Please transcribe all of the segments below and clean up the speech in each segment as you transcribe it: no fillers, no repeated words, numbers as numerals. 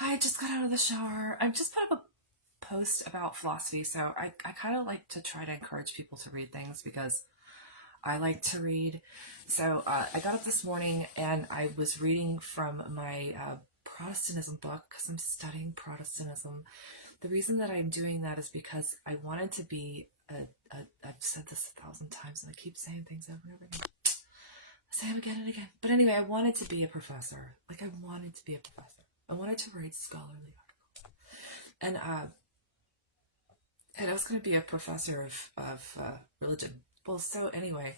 I just got out of the shower. I just put up a post about philosophy, so I kind of like to try to encourage people to read things because I like to read. So I got up this morning and I was reading from my Protestantism book because I'm studying Protestantism. The reason that I'm doing that is because I wanted to be I've said this 1,000 times and I keep saying things over and over again. I say it again and again. But anyway, I wanted to be a professor. Like, I wanted to be a professor. I wanted to write scholarly articles. And I was going to be a professor of religion. Well, so anyway,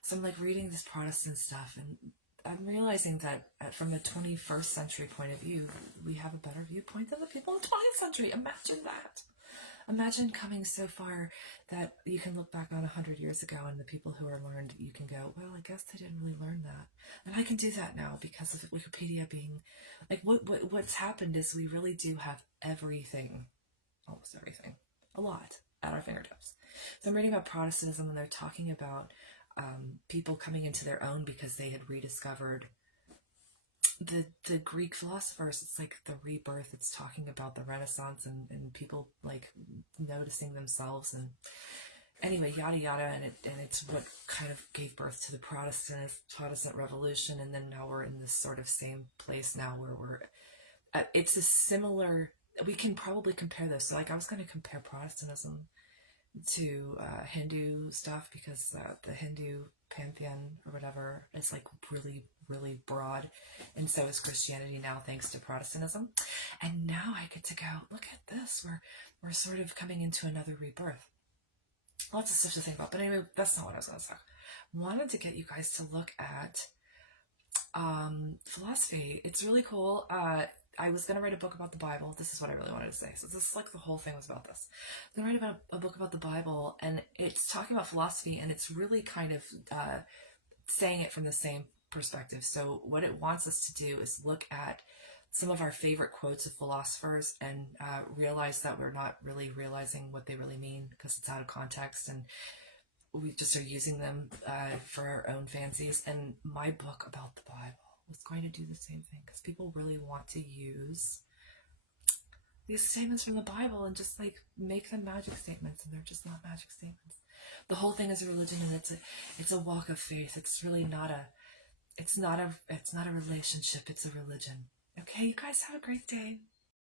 so I'm like reading this Protestant stuff, and I'm realizing that from the 21st century point of view, we have a better viewpoint than the people in the 20th century. Imagine that. Imagine coming so far that you can look back on 100 years ago and the people who are learned, you can go, well, I guess they didn't really learn that. And I can do that now because of Wikipedia being, like, what's happened is we really do have everything, almost everything, a lot at our fingertips. So I'm reading about Protestantism and they're talking about people coming into their own because they had rediscovered the Greek philosophers. It's like the rebirth. It's talking about the Renaissance and people like noticing themselves and anyway, yada yada, and it's what kind of gave birth to the Protestant Revolution, and then now we're in this sort of same place now where we're it's a similar. We can probably compare this. So like I was going to compare Protestantism to Hindu stuff because the Hindu pantheon or whatever is like really, really broad, and so is Christianity now thanks to Protestantism. And now I get to go, look at this, we're sort of coming into another rebirth. Lots of stuff to think about, but anyway, that's not what I was going to talk. Wanted to get you guys to look at philosophy. It's really cool. I was going to write a book about the Bible. This is what I really wanted to say. So this is like the whole thing was about this. I'm going to write about a book about the Bible, and it's talking about philosophy, and it's really kind of saying it from the same perspective. So what it wants us to do is look at some of our favorite quotes of philosophers and realize that we're not really realizing what they really mean because it's out of context, and we just are using them for our own fancies. And my book about the Bible was going to do the same thing because people really want to use these statements from the Bible and just like make them magic statements, and they're just not magic statements. The whole thing is a religion, and it's a walk of faith. It's really not a relationship. It's a religion. Okay, you guys have a great day.